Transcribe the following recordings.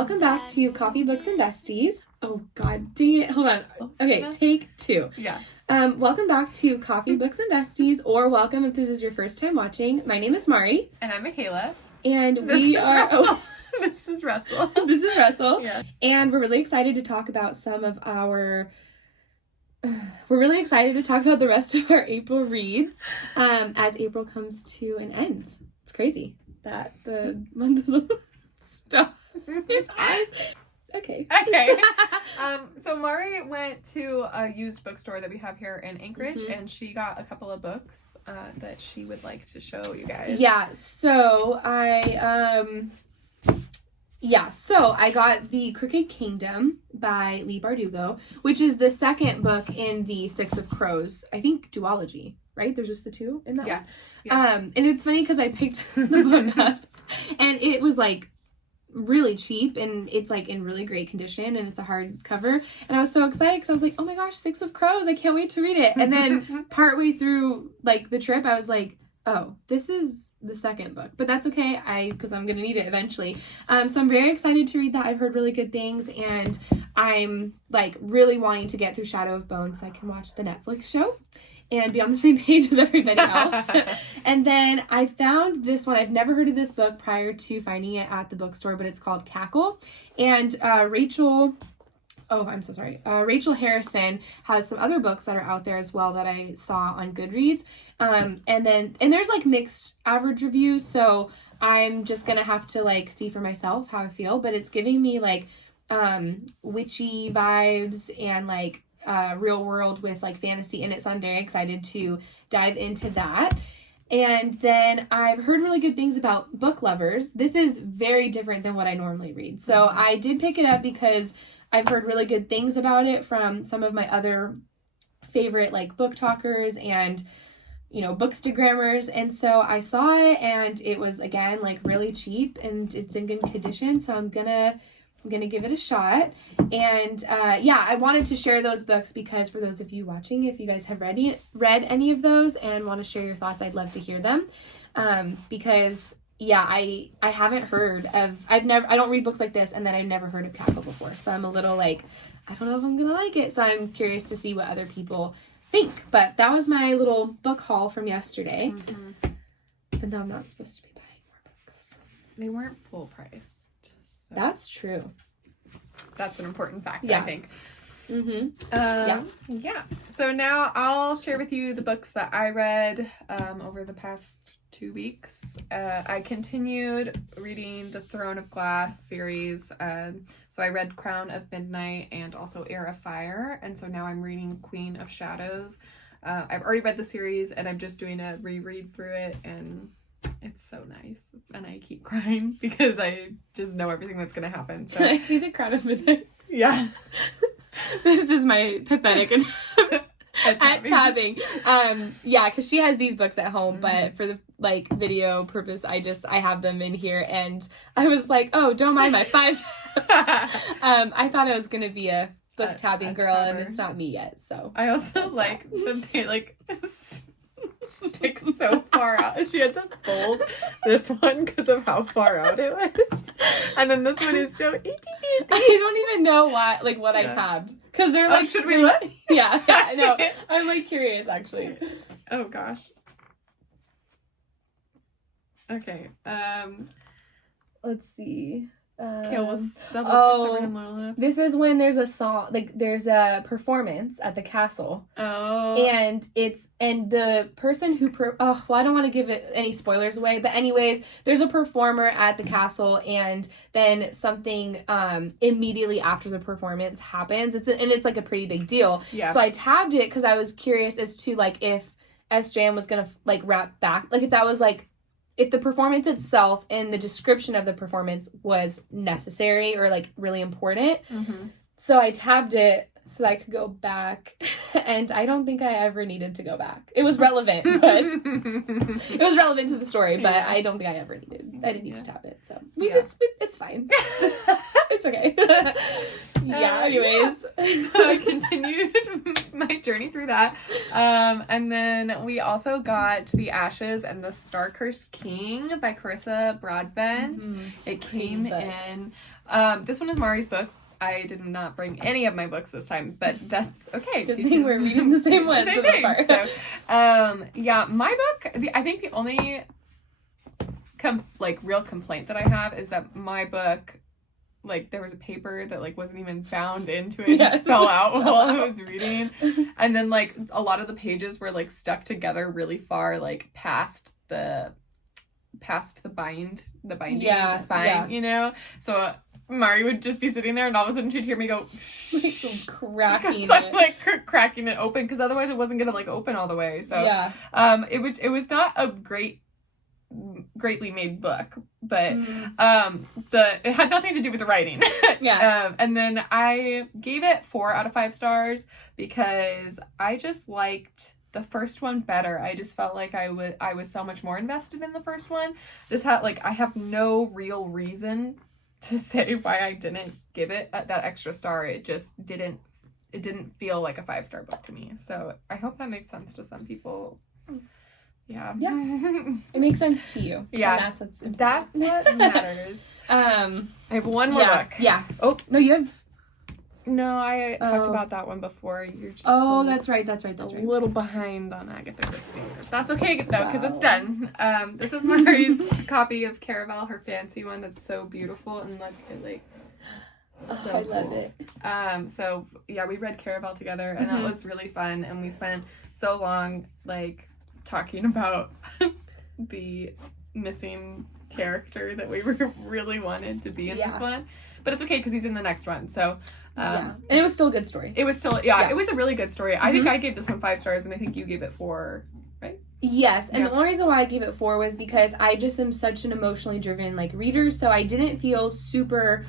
welcome back to Coffee, Books, and Besties. Oh, God dang it. Hold on. Okay, take 2. Yeah. Welcome back to Coffee, Books, and Besties, or welcome if this is your first time watching. My name is Mari. And I'm Michaela. And we are... Oh, this is Russell. This is Russell. Yeah. And we're really excited to talk about some of our... We're really excited to talk about the rest of our April reads as April comes to an end. It's crazy that the month is stop. It's eyes. Okay. So Mari went to a used bookstore that we have here in Anchorage, and she got a couple of books that she would like to show you guys. Yeah. So I got The Crooked Kingdom by Leigh Bardugo, which is the second book in the Six of Crows, I think, duology, right? There's just the 2 in that one? Yeah. And it's funny because I picked the book up, and it was, like, really cheap, and it's, like, in really great condition, and it's a hardcover, and I was so excited because I was like, oh my gosh, Six of Crows, I can't wait to read it. And then partway through, like, the trip, I was like, oh, this is the second book, but that's okay, because I'm gonna need it eventually. So I'm very excited to read that. I've heard really good things, and I'm like really wanting to get through Shadow of Bone so I can watch the Netflix show and be on the same page as everybody else. And then I found this one. I've never heard of this book prior to finding it at the bookstore, but it's called Cackle. And Rachel Harrison has some other books that are out there as well that I saw on Goodreads. And there's like mixed average reviews, so I'm just gonna have to like see for myself how I feel, but it's giving me like witchy vibes and like real world with like fantasy in it, so I'm very excited to dive into that. And then I've heard really good things about Book Lovers. This is very different than what I normally read, so I did pick it up because I've heard really good things about it from some of my other favorite like book talkers and, you know, bookstagrammers. And so I saw it, and it was again like really cheap, and it's in good condition. So I'm gonna give it a shot. And I wanted to share those books because for those of you watching, if you guys have read any of those and want to share your thoughts, I'd love to hear them. Because yeah, I haven't heard of, I don't read books like this, and then I've never heard of Cackle before, so I'm a little like, I don't know if I'm gonna like it, so I'm curious to see what other people think. But that was my little book haul from yesterday, even though I'm not supposed to be buying more books. They weren't full priced. So That's true. That's an important fact, Yeah. I think. Yeah. So now I'll share with you the books that I read over the past 2 weeks. I continued reading the Throne of Glass series. So I read Crown of Midnight and also Heir of Fire. And so now I'm reading Queen of Shadows. I've already read the series, and I'm just doing a reread through it, and it's so nice. And I keep crying because I just know everything that's going to happen. So I see the Crown of Midnight. Yeah. This is my pathetic attempt at tabbing. Because she has these books at home, but for the like video purpose, I have them in here, and I was like, oh, don't mind my 5 tabs. I thought I was gonna be a book tabbing girl, and it's not me yet. So I also like that they like stick so far out. She had to fold this one because of how far out it was, and then this one is so itty bitty. I don't even know what I tabbed, because they're like, should we look? Yeah, I know. I'm like curious actually. Oh gosh. Okay. Let's see. Kale was stubborn and loyal enough. This is when there's a song, like there's a performance at the castle. Oh. And the person who, I don't want to give it any spoilers away, but anyways, there's a performer at the castle, and then something immediately after the performance happens. It's like a pretty big deal. Yeah. So I tabbed it because I was curious as to like if SJM was gonna like rap back, like if that was like, if the performance itself and the description of the performance was necessary or like really important. So I tabbed it so that I could go back, and I don't think I ever needed to go back. It was relevant, but it was relevant to the story, but I don't think I didn't need to tab it. So it's fine. It's okay. Anyways. So I continued my journey through that. And then we also got The Ashes and the Star-Cursed King by Carissa Broadbent. It came in This one is Mari's book. I did not bring any of my books this time, but that's okay. Good thing we're reading the same one. Same thing. So, yeah, my book, I think the only real complaint that I have is that my book, like, there was a paper that, like, wasn't even bound into it. It just fell out while I was reading. And then, like, a lot of the pages were, like, stuck together really far, like, past the binding of the spine, you know? So Mari would just be sitting there, and all of a sudden she'd hear me go like cracking it. I'm, like, cracking it open, because otherwise it wasn't gonna, like, open all the way. So it was not a greatly made book, but it had nothing to do with the writing. And then I gave it 4 out of 5 stars because I just liked the first one better. I just felt like I was so much more invested in the first one. This had, like, I have no real reason to say why I didn't give it that extra star. It just didn't feel like a 5-star book to me. So I hope that makes sense to some people. Yeah. It makes sense to you. Yeah. And that's what matters. I have one more book. Yeah. Oh, no, you have... No, I talked about that one before. You're just that's right. A little behind on Agatha Christie. That's okay, though, because it's done. This is Mari's copy of Caraval, her fancy one that's so beautiful and, like so I love it. So, yeah, we read Caraval together, and that was really fun, and we spent so long, like, talking about the missing character that we really wanted to be in this one. But it's okay, because he's in the next one, so... and it was still a good story. It was still, it was a really good story. I think I gave this one 5 stars, and I think you gave it 4, right? Yes, and the only reason why I gave it 4 was because I just am such an emotionally driven, like, reader, so I didn't feel super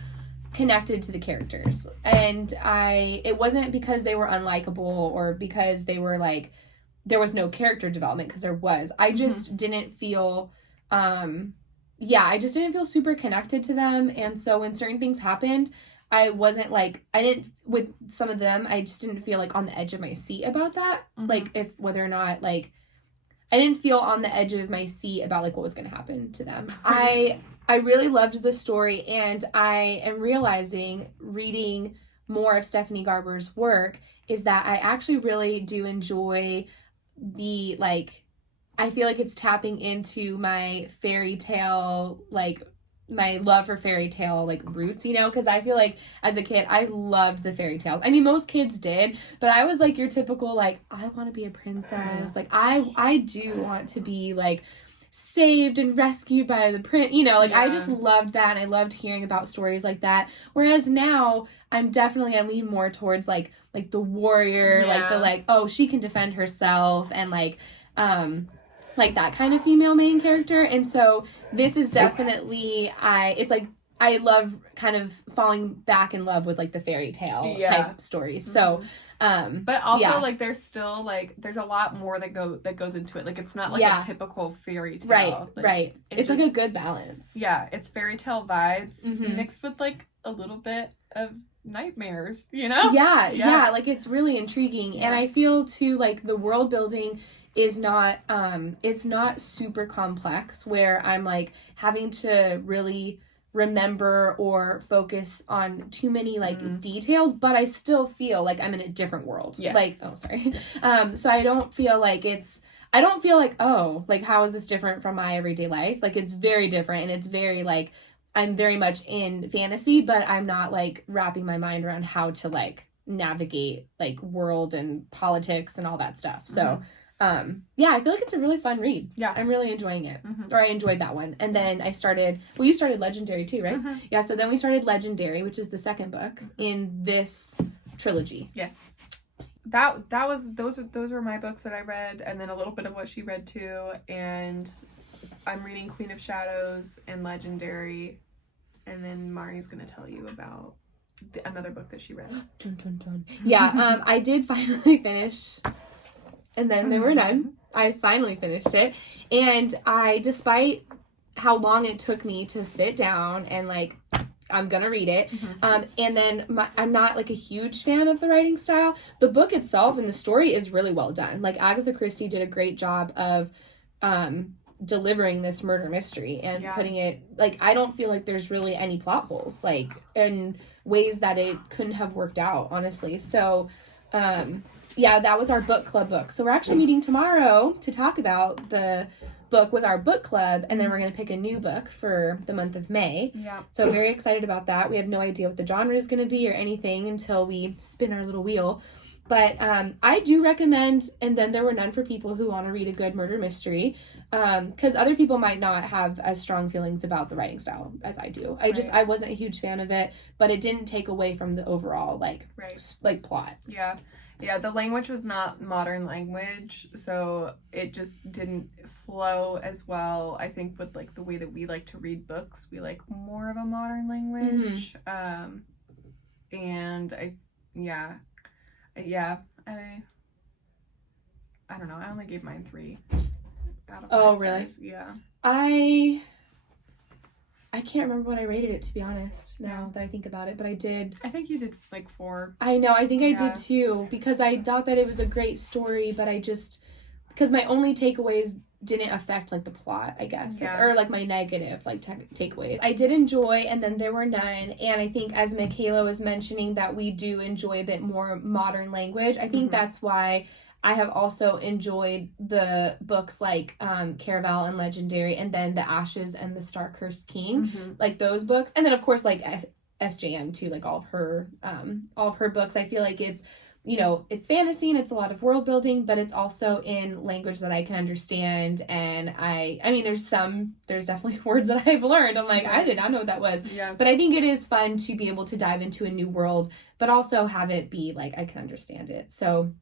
connected to the characters. And it wasn't because they were unlikable or because they were, like, there was no character development, because there was. I just didn't feel, I just didn't feel super connected to them, and so when certain things happened, with some of them, I just didn't feel, like, on the edge of my seat about that. Like, whether or not, like, I didn't feel on the edge of my seat about, like, what was going to happen to them. I really loved the story, and I am realizing, reading more of Stephanie Garber's work, is that I actually really do enjoy the, like, I feel like it's tapping into my fairy tale, like, my love for fairy tale, like, roots, you know, because I feel like as a kid I loved the fairy tales. I mean, most kids did, but I was, like, your typical, like, I want to be a princess, like, I do want to be, like, saved and rescued by the prince, you know, like, I just loved that, and I loved hearing about stories like that. Whereas now I lean more towards, like the warrior, like the, like, oh, she can defend herself, and like that kind of female main character. And so this is definitely, I love kind of falling back in love with, like, the fairy tale type stories. So, but also, like, there's still, like, there's a lot more that goes into it. Like, it's not like a typical fairy tale. Right. It's just, like, a good balance. Yeah, it's fairy tale vibes mixed with, like, a little bit of nightmares, you know? Yeah, like, it's really intriguing. And I feel too, like, the world building is not it's not super complex, where I'm, like, having to really remember or focus on too many, like, details, but I still feel like I'm in a different world. Like, so I don't feel like oh, like, how is this different from my everyday life? Like, it's very different, and it's very, like, I'm very much in fantasy, but I'm not, like, wrapping my mind around how to, like, navigate, like, world and politics and all that stuff. So I feel like it's a really fun read. Yeah. I'm really enjoying it. Or I enjoyed that one. And then you started Legendary too, right? Yeah, so then we started Legendary, which is the second book in this trilogy. Yes. Those were my books that I read, and then a little bit of what she read too, and I'm reading Queen of Shadows and Legendary, and then Mari's going to tell you about another book that she read. Dun, dun, dun. Yeah, I did finally finish, and then they were done. I finally finished it, and despite how long it took me to sit down and, like, I'm gonna read it, and then I'm not, like, a huge fan of the writing style. The book itself and the story is really well done. Like, Agatha Christie did a great job of delivering this murder mystery and Yeah. putting it, like, I don't feel like there's really any plot holes, like, in ways that it couldn't have worked out, honestly. So, yeah, that was our book club book. So we're actually meeting tomorrow to talk about the book with our book club, and then we're going to pick a new book for the month of May. Yeah. So very excited about that. We have no idea what the genre is going to be or anything until we spin our little wheel. But I do recommend And Then There Were None for people who want to read a good murder mystery, because other people might not have as strong feelings about the writing style as I do. I wasn't a huge fan of it, but it didn't take away from the overall like plot. Yeah. Yeah, the language was not modern language, so it just didn't flow as well. I think with like the way that we like to read books, we like more of a modern language. And I don't know. I only gave mine 3 out of 5 Oh, stars. really? Yeah. I can't remember what I rated it, to be honest, now that I think about it, but I did. I think you did like 4. I know, I think I did too, because I thought that it was a great story, but because my only takeaways didn't affect like the plot, I guess, or like my negative like takeaways. I did enjoy And Then There Were None, and I think as Michaela was mentioning that we do enjoy a bit more modern language. I think that's why I have also enjoyed the books like Caraval and Legendary, and then The Ashes and the Star-Cursed King, like those books, and then of course like SJM too, like all of her books. I feel like it's, you know, it's fantasy and it's a lot of world building, but it's also in language that I can understand. And I mean, there's definitely words that I've learned. I'm like, I did not know what that was. Yeah. But I think it is fun to be able to dive into a new world, but also have it be like I can understand it. So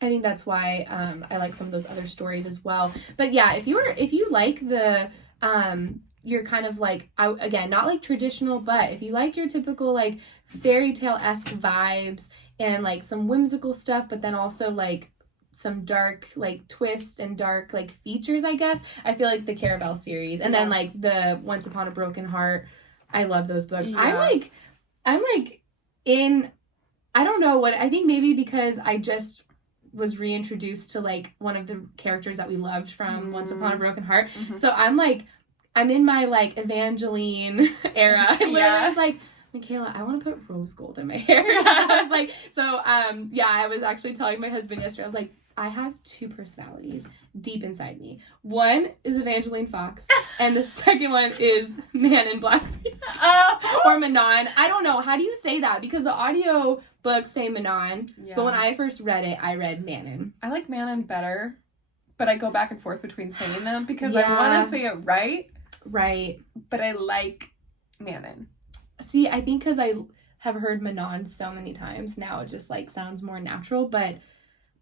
I think that's why I like some of those other stories as well. But yeah, if you like the you're kind of like, again, not like traditional, but if you like your typical like fairy tale-esque vibes and like some whimsical stuff, but then also like some dark like twists and dark like features, I guess, I feel like the Caraval series, and then like the Once Upon a Broken Heart, I love those books. I'm like in, I don't know what, I think maybe because I just was reintroduced to like one of the characters that we loved from Once Upon a Broken Heart. So I'm in my like Evangeline era. I literally was like, Michaela, I want to put rose gold in my hair. I was like, so I was actually telling my husband yesterday, I was like, I have 2 personalities deep inside me. One is Evangeline Fox, and the second one is Man in Black. Or Manon. I don't know. How do you say that? Because the audio books say Manon, but when I first read it, I read Manon. I like Manon better, but I go back and forth between saying them because I want to say it right. Right. But I like Manon. See, I think because I have heard Manon so many times, now it just like sounds more natural, but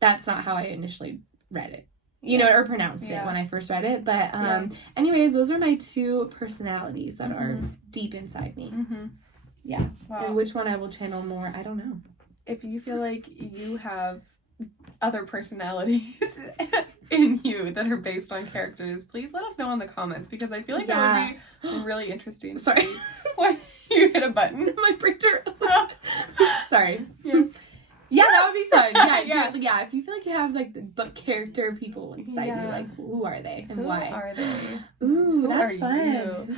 that's not how I initially read it. You know, or pronounced it when I first read it. But anyways, those are my 2 personalities that are deep inside me. Yeah. Wow. And which one I will channel more, I don't know. If you feel like you have other personalities in you that are based on characters, please let us know in the comments, because I feel like that would be really interesting. Sorry. What? You hit a button. My printer. Sorry. Yeah, that would be fun. Yeah. If you feel like you have like the book character people inside you, like who are they and why are they? Ooh, who that's are fun. You?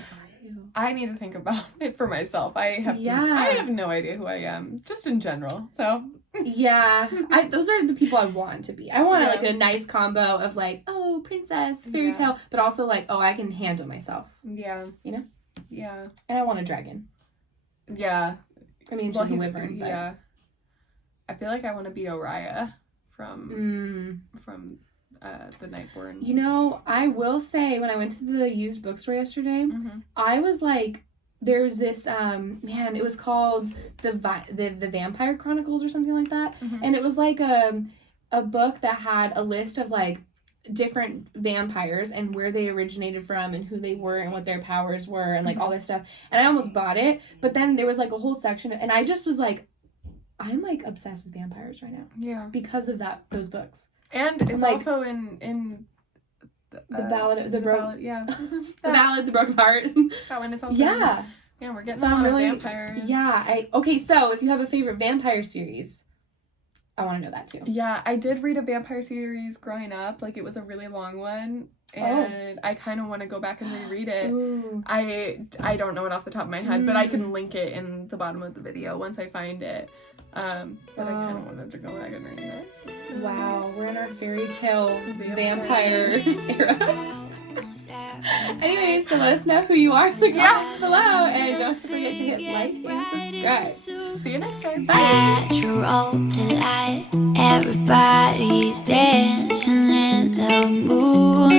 I need to think about it for myself. I have no idea who I am, just in general. So those are the people I want to be. I want like a nice combo of like, oh, princess, fairy tale, but also like, oh, I can handle myself. Yeah, you know. Yeah, and I want a dragon. Yeah, I mean, she's a wyvern. But... I feel like I want to be Oriah from the Nightborn. You know, I will say when I went to the used bookstore yesterday, I was like, there's this it was called the Vampire Chronicles or something like that, and it was like a book that had a list of like different vampires and where they originated from and who they were and what their powers were and like all this stuff, and I almost bought it, but then there was like a whole section and I just was like, I'm like obsessed with vampires right now. Yeah. Because of those books. And it's like, also in the Ballad, the Broken Heart. That one, it's also we're getting some really vampires. Yeah. Okay, so if you have a favorite vampire series, I want to know that too. Yeah, I did read a vampire series growing up. Like, it was a really long one. and I kind of want to go back and reread it. Ooh. I don't know it off the top of my head, but I can link it in the bottom of the video once I find it. But I kind of wanted to go back and read it. So. Wow, we're in our fairy tale vampire era. Anyway, so let us know who you are in the comments below, and don't forget to hit like and subscribe. See you next time. Bye. Natural delight. Everybody's dancing in the moonlight.